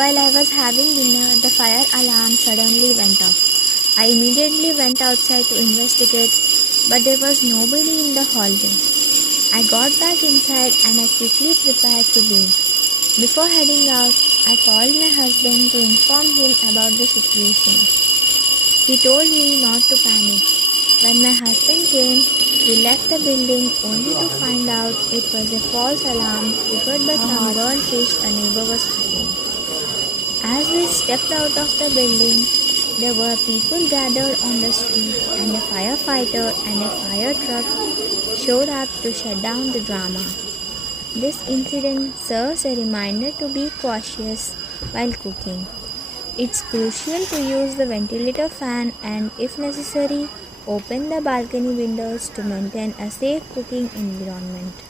While I was having dinner, the fire alarm suddenly went off. I immediately went outside to investigate, but there was nobody in the hallway. I got back inside and I quickly prepared to leave. Before heading out, I called my husband to inform him about the situation. He told me not to panic. When my husband came, we left the building only to find out it was a false alarm triggered by some burnt fish a neighbor was cooking. As we stepped out of the building, there were people gathered on the street and a firefighter and a fire truck showed up to shut down the drama. This incident serves a reminder to be cautious while cooking. It's crucial to use the ventilator fan and, if necessary, open the balcony windows to maintain a safe cooking environment.